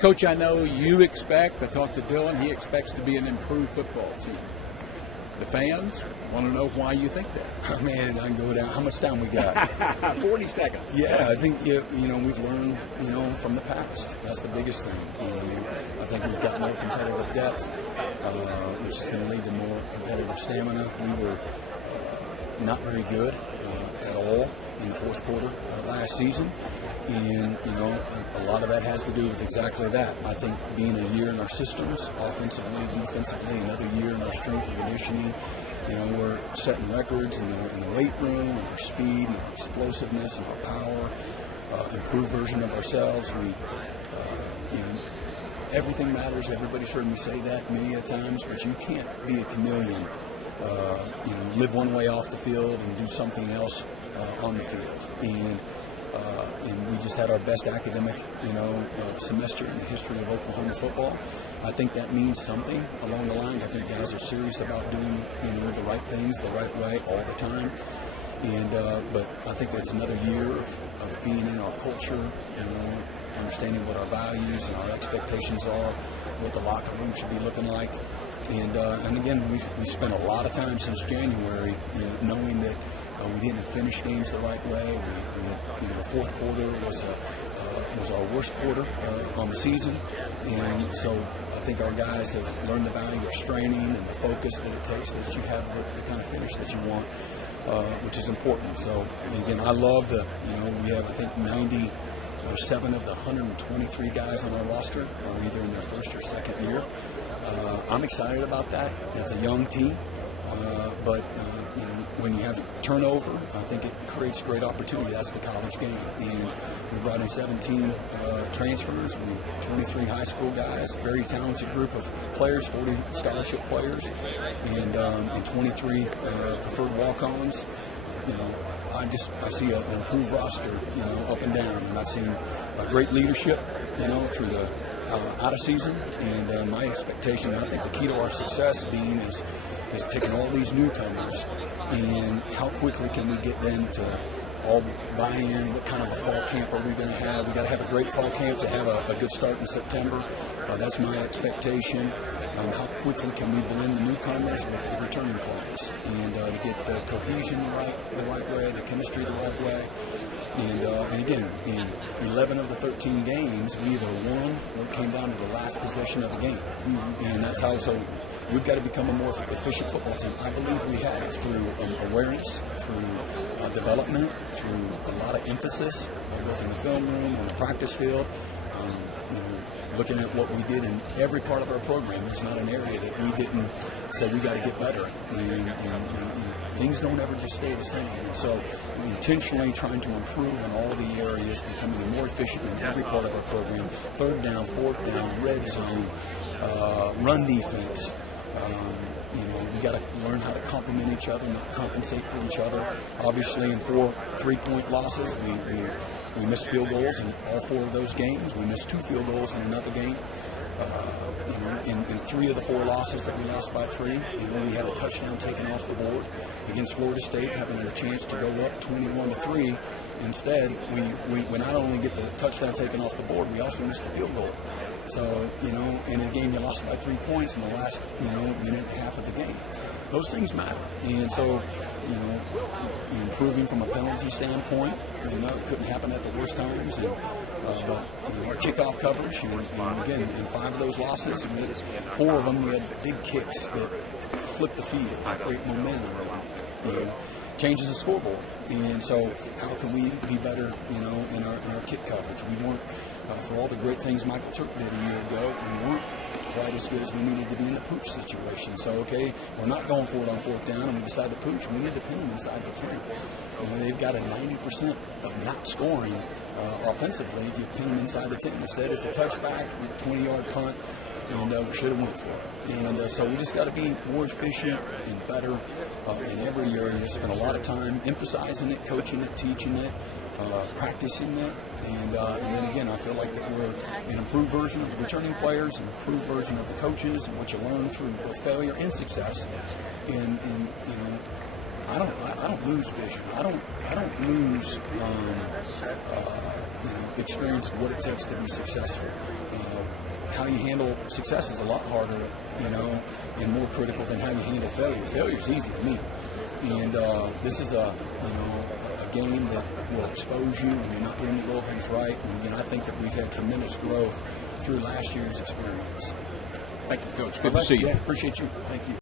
Coach, I know you expect, I talked to Dylan, he expects to be an improved football team. The fans want to know why you think that. Oh, man, I can go down. How much time we got? 40 seconds. Yeah, I think, we've learned, from the past. That's the biggest thing. I think we've got more competitive depth, which is going to lead to more competitive stamina. We were not very good at all in the fourth quarter last season. And, a lot of that has to do with exactly that. I think being a year in our systems, offensively, defensively, another year in our strength and conditioning. We're setting records in the weight room, and our speed, and our explosiveness, and our power, improved version of ourselves. Everything matters. Everybody's heard me say that many a times, but you can't be a chameleon, live one way off the field and do something else on the field. And we just had our best academic, semester in the history of Oklahoma football. I think that means something along the lines. I think guys are serious about doing, the right things the right way all the time. And but I think that's another year of being in our culture, understanding what our values and our expectations are, what the locker room should be looking like. And again, we spent a lot of time since January, knowing that we didn't finish games the right way. The fourth quarter was our worst quarter on the season, and so I think our guys have learned the value of straining and the focus that it takes that you have the kind of finish that you want, which is important. So again, I love we have I think 97 of the 123 guys on our roster are either in their first or second year. I'm excited about that. It's a young team, but when you have turnover, I think it creates great opportunity. That's the college game. And we brought in 17 transfers, 23 high school guys, very talented group of players, 40 scholarship players, and 23 preferred walk-ons. I see an improved roster, up and down, and I've seen great leadership, through the out of season, and my expectation, I think the key to our success, Dean, is taking all these newcomers and how quickly can we get them to all buy in. What kind of a fall camp are we going to have? We've got to have a great fall camp to have a good start in September. That's my expectation. How quickly can we blend the newcomers with the returning players, and to get the cohesion the right way, the chemistry the right way. And again, in 11 of the 13 games, we either won or it came down to the last possession of the game. And that's how, so we've got to become a more efficient football team. I believe we have, through awareness, through development, through a lot of emphasis, both in the film room, on the practice field. Looking at what we did in every part of our program, there's not an area that we didn't say we got to get better at. And things don't ever just stay the same. And so we're intentionally trying to improve in all the areas, becoming more efficient in every part of our program. Third down, fourth down, red zone, run defense. We got to learn how to complement each other, not compensate for each other. Obviously, in 4 3-point losses, we missed field goals in all 4 of those games. We missed 2 field goals in another game. In 3 of the 4 losses that we lost by 3, we had a touchdown taken off the board against Florida State, having a chance to go up 21-3. Instead, we not only get the touchdown taken off the board, we also missed the field goal. So, in a game you lost by 3 points in the last, minute and a half of the game. Those things matter. And so, improving from a penalty standpoint, it couldn't happen at the worst times. And, but our kickoff coverage, and again, in 5 of those losses, 4 of them we had big kicks that flip the field, create momentum, changes the scoreboard. And so, how can we be better, in our kick coverage? We weren't, for all the great things Michael Turk did a year ago, we weren't quite as good as we needed to be in the pooch situation. So, okay, we're not going for it on 4th down, and we decide to pooch. We need to pin them inside the 10. They've got a 90% of not scoring offensively if you pin them inside the 10. Instead, it's a touchback, 20-yard punt, and we should have went for it. And so we just got to be more efficient and better in every area. Spend a lot of time emphasizing it, coaching it, teaching it, practicing it. And then again, I feel like that we're an improved version of the returning players, an improved version of the coaches, and what you learn through both failure and success. And I don't lose vision. I don't lose experience of what it takes to be successful. how you handle success is a lot harder, and more critical than how you handle failure. Failure is easy to me, and this is a game that will expose you when you're not doing little things right. And I think that we've had tremendous growth through last year's experience. Thank you, Coach. Good to see you. Yeah, appreciate you. Thank you.